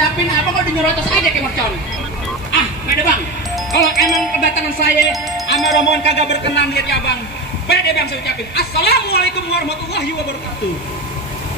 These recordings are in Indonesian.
ucapin abang kok dinyerotos aja kayak mercon. Ah, nggak ada bang. Kalau emang kedatangan saya sama rombongan kagak berkenan lihat ya bang, baik deh bang saya ucapin. Assalamualaikum warahmatullahi wabarakatuh.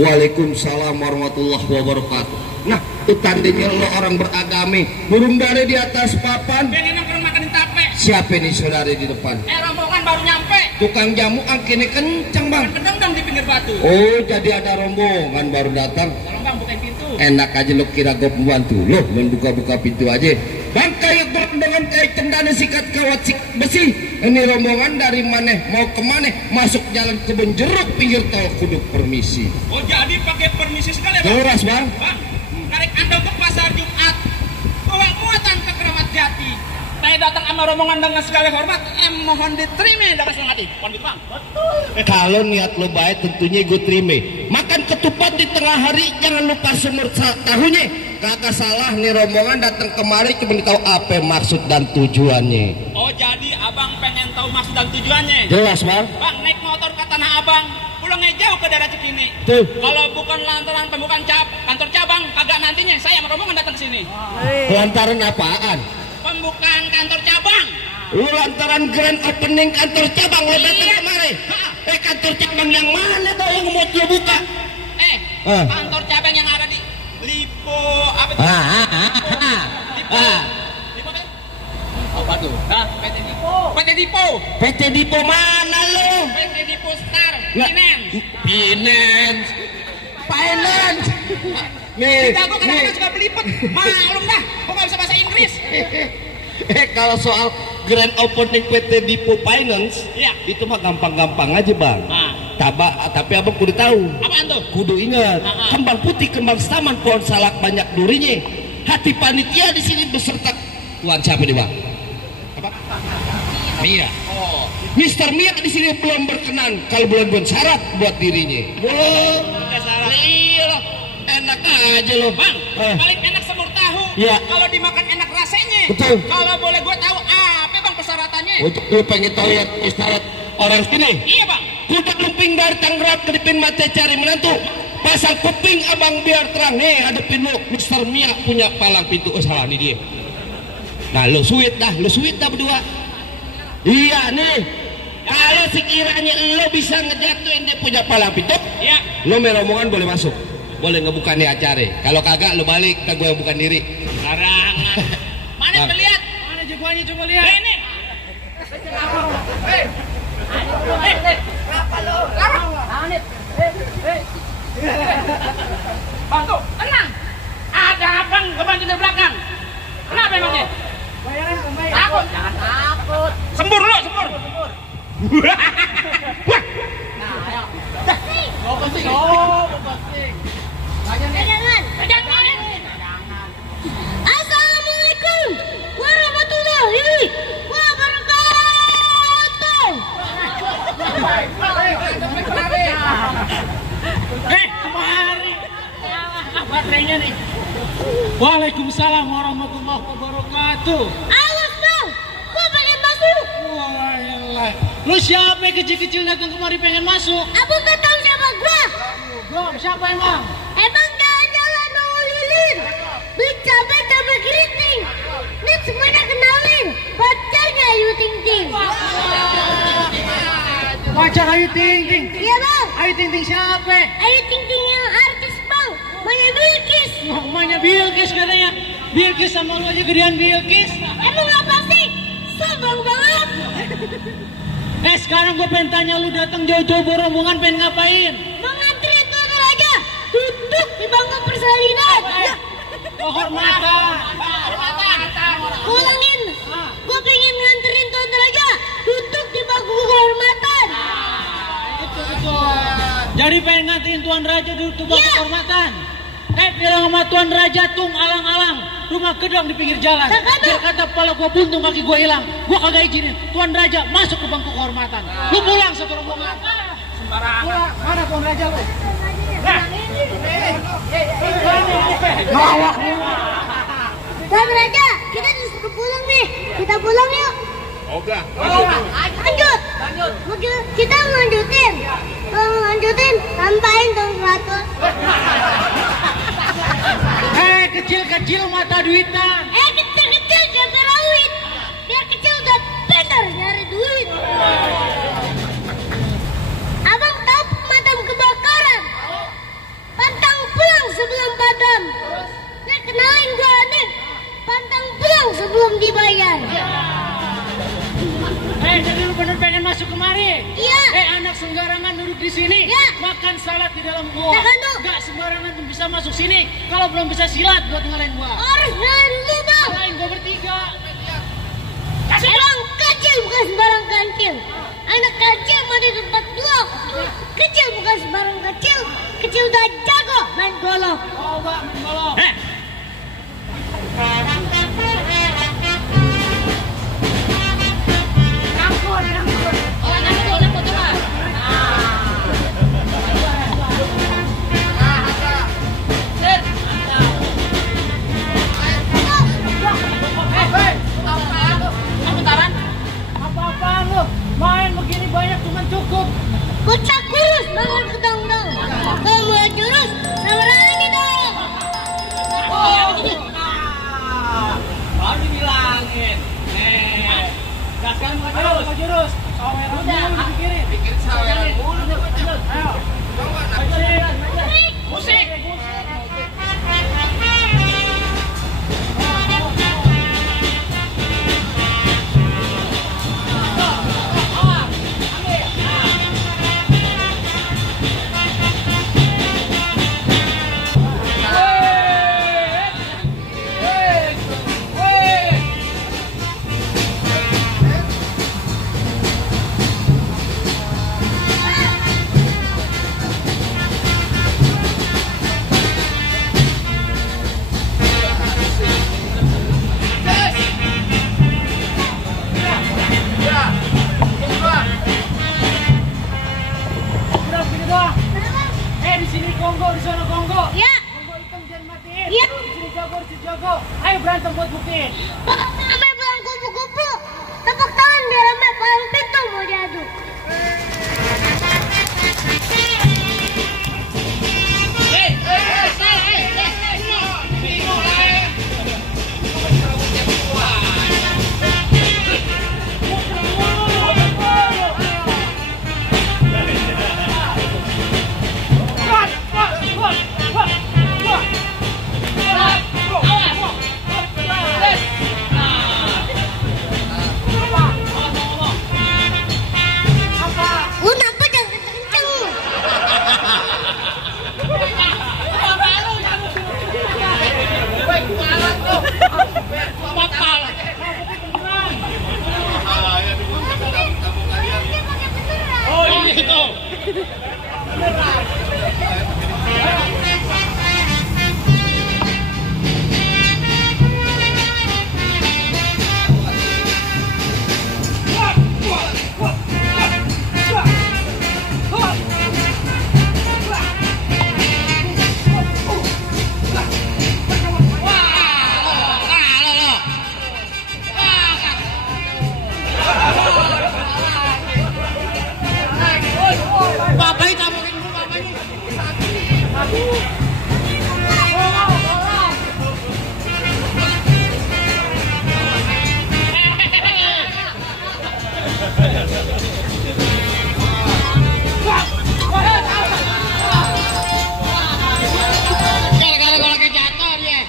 Waalaikumsalam warahmatullahi wabarakatuh. Nah, itu tandanya lo orang beragami. Burung dari di atas papan. Pengen nongkrong makan di tape. Siapa nih saudara di depan? Rombongan baru nyampe. Tukang jamu angkini kenceng bang. Kedeng dong di pinggir batu. Oh, jadi ada rombongan baru datang. Tolong bang bukain pintu. Enak aja lo kira gue pembantu. Lo membuka-buka pintu aja. Bang kayak dengan kayak cendana sikat kawat besi. Ini rombongan dari mana? Mau kemana? Masuk jalan kebun jeruk pinggir tol kudu permisi. Oh jadi pakai permisi sekali bang? Jelas bang. Bang, narik anda ke pasar Jumat. Bawa muatan ke Keramat Jati. Saya datang sama rombongan dengan segala hormat. Mohon diterima dengan senang hati. Mohon gitu bang. Betul. Kalau niat lo baik tentunya gue terima. Makan ketupat di tengah hari jangan lupa sumur tahunya. Kagak salah nih rombongan datang kemari cuma tahu apa maksud dan tujuannya. Oh jadi abang pengen tahu maksud dan tujuannya? Jelas bang. Bang naik motor ke tanah abang, pulangnya jauh ke daerah Cikini. Tuh. Kalau bukan lantaran pembukaan kantor cabang, kagak nantinya saya sama rombongan datang ke sini. Lantaran apaan? Pembukaan kantor cabang. Lu lantaran grand opening kantor cabang lo datang kemari. Kantor cabang yang mana tuh yang mau lo buka? Kantor cabang yang ada di Lipo apa itu? Lipo apa? Apa tuh? PT Dipo. PT Dipo. PT Dipo mana lo? PT Dipo Star Finance. Finance. Nih, kita kok kadang-kadang suka belipet. Maklum dah, kok nggak bisa bahasa Inggris. Kalau soal grand opening PT Dipo Finance, iya. Itu mah gampang-gampang aja bang. Tapi abang kudu tahu. Apaan tuh? Kudu ingat, kembang putih, kembang setaman, pohon salak banyak durinya. Hati panitia di sini beserta tuan siapa nih bang? Apa? Mia. Oh, Mister Mia di sini belum berkenan kalau bulan-bulan syarat buat dirinya. Belum. Syarat. Iya loh. Enak aja loh bang. Paling enak semur tahu. Ya. Kalau dimakan enak rasanya. Betul. Kalau boleh gue tahu apa bang persyaratannya? Lu pengen tahu ya syarat orang sini? Iya bang. Kuda lumping dari Tangerang kedipin mata cari menantu. Pasang kuping abang biar terang. Nih hadepin lu. Mister Mia punya palang pintu. Oh salah nih dia. Nah lu sweet dah berdua. Iya nih. Kalau sekiranya lo bisa ngejatuhin dia punya palang pintu, ya. Lo merombongan boleh masuk. Boleh ngebuka nih acara. Kalau kagak lo balik, kita gue yang bukan diri. Larangan. Mana terlihat? Mana jagoannya coba lihat. Ini. Kenapa lo? Bang tuh, tenang. Ada abang kebantu dari belakang. Kenapa emangnya? Takut, jangan takut. Sembur lu, sembur. Nah, ayo. Mau posting. Jangan. Assalamualaikum warahmatullahi wabarakatuh. Kemari. Baterainya nih. Waalaikumsalam warahmatullahi wabarakatuh. Awas dong, gua pengen masuk. Wah, lu siapa yang kecil-kecil datang kemari pengen masuk? Abang gak tahu siapa gua? Belum, siapa emang? Emang jalan-jalan mau lilin, beli cabai tambah keriting. Nih semuanya kenalin, pacarnya Ayu Ting Ting. Pacar Ayu Ting Ting. Iya bang. Ayu Ting Ting siapa? Ayu Ting Ting yang artis bang, namanya Bilkis. Namanya Bilkis katanya. Bilkis sama lu aja gedean Bilkis. Emang apa sih? Sombong banget. Sekarang gue pengen tanya lu datang jauh-jauh rombongan pengen ngapain? Mau nganterin tuh aja, duduk di bangku persalinan. Kehormatan. Ulangin, gue pengen nganterin tuan aja, duduk di bangku kehormatan. Itu betul. Jadi pengen nganterin Tuan Raja duduk di bangku kehormatan. Bilang sama Tuan Raja tung alang-alang rumah gedang di pinggir jalan. Biar kata kepala gue buntung, kaki gue hilang, gue kagak izinin Tuan Raja masuk ke bangku kehormatan. Lu pulang satu rombongan. Sembarangan. Mana Tuan Raja lu? Ngawak. Tuan Raja, kita disuruh pulang nih. Kita pulang yuk. Oga. Lanjut. Kita lanjutin. Lanjutin, sampaiin dong 100. kecil-kecil mata duitan. Kecil-kecil gak terawit. Dia kecil udah bener nyari duit. Abang tahu pemadam kebakaran? Pantang pulang sebelum padam. Dia kenalin gua nih. Pantang pulang sebelum dibayar. Jadi lu bener pengen masuk kemari? Iya. Anak sembarangan duduk di sini. Iya. Makan salad di dalam gua. Gak sembarangan tuh bisa masuk sini. Kalau belum bisa silat buat ngalahin gua. Harus ngalahin lu bang. Ngalahin gua bertiga. Emang kecil bukan sembarang kecil. Anak kecil mau di tempat blok. Kecil bukan sembarang kecil. Kecil udah jago main golok. Coba main golok. Apa-apaan lu? Main begini banyak cuman cukup. Bocah kurus bangun ke dong-dong. Kalau mau jurus, sama ini dong. Baru dibilangin. Gaskan mau jurus. Saweran dulu dipikirin. Pikir saweran dulu. Ayo. Musik. Di sini Kongo, di sana Kongo. Ya. Kongo hitam jangan matiin. Ya. Di sini jago, di sini jago. Ayo berantem buat buktiin. Sampai pulang kupu-kupu. Tepuk tangan biar sampai paling pintu mau diaduk. Lu nampak jangan kenceng-kenceng. Oh ini tuh. Bapak kamu dulu bapak ini. Gara-gara lagi jatuh dia.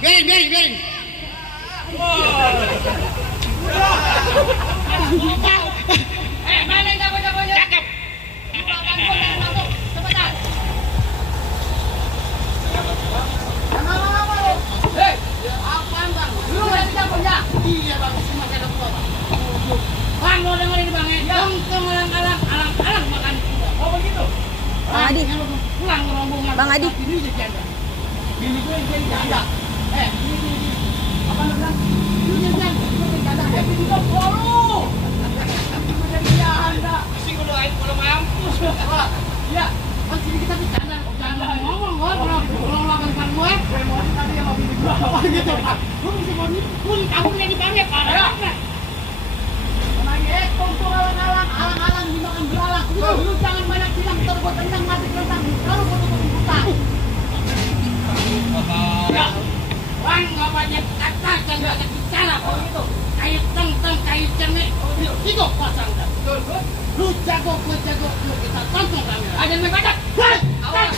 Biarin. Mana jago-jagonya? Cakep. Cepetan. Hei, apaan bang? Lu lagi jagonya? Iya bang, masih ada gua bang. Bang, lo dengerin bang ya. Untung alang-alang Adi. Pulang rombongan. Bang Adi. Ini jadi janda. Bini gue jadi janda. Ini. Apa lu bilang? Lu jadi janda. Lu jadi janda. Bini gue polo. Lu jadi janda. Mesti gue doain kalau mampus. Iya. Kan sini kita bercanda. Bercanda ngomong gue. Kalau lakukan kan gue. Gue mau tadi sama bini gue. Gitu. Lu mesti mau pun kamu jadi banget. Parah. Tonton alang-alang dimakan belalang. Lu jangan banyak bilang ntar gua tendang mati tendang. Kalau gua tutup buka. Ya. Bang enggak banyak kata enggak ada bicara kalau gitu. Kayak teng kayak cengek. Itu pasang dah. Lu jago gua jago. Lu kita tonton kamera. Ada yang baca. Awas.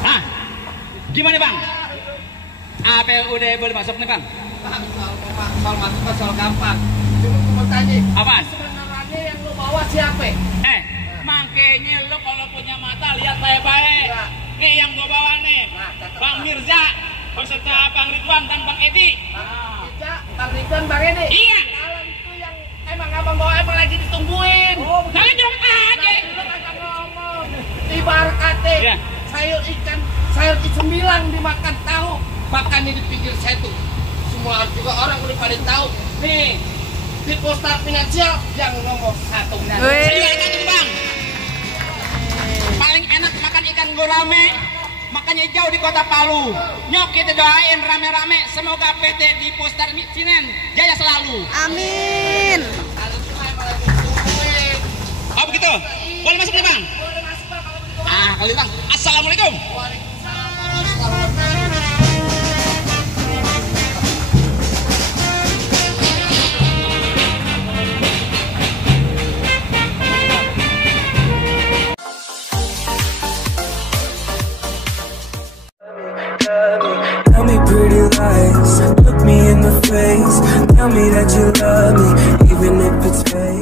Hah? Gimana bang? Apa yang udah boleh masuk nih bang? Soal masuk ke soal gampang. Cuma mau tanya. Apa? Sebenarnya yang lu bawa siapa? Makanya lu kalau punya mata lihat baik-baik. Ya. Nih yang gua bawa nih, Bang Mirza beserta Bang Ridwan dan Bang Edi. Bang Ridwan, Bang Edi. Iya. Kalau itu yang emang abang bawa emang lagi ditungguin. Kalian dong aja. Lu kagak ngomong. Ibarat kate, Iya. sayur ikan 9 dimakan tahu, makan di pinggir setu. Semua juga orang udah pada tahu. Nih, di poster finansial yang nomor 1. Saya juga ikan tuh bang. Paling enak makan ikan gurame. Makanya jauh di kota Palu. Nyok kita doain rame-rame. Semoga PT di poster Sinen jaya selalu. Amin. Oh begitu? Boleh masuk nih bang? Boleh masuk Bang, kalau begitu. Kalau bang. Assalamualaikum. Tell me pretty lies, look me in the face. Tell me that you love me, even if it's fake.